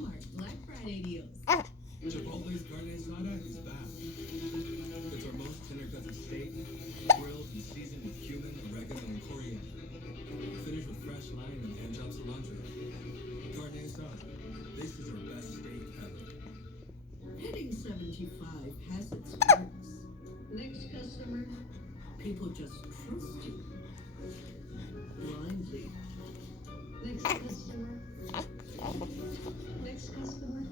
Walmart Black Friday deals. Chipotle's carne asada is back. It's our most tender cuts of steak, grilled and seasoned with cumin, oregano, and coriander. Finished with fresh lime and hand-chopped cilantro. Carne asada. This is our best steak ever. Hitting 75 has its perks. Next customer, people just trust you blindly. Next customer. Next customer.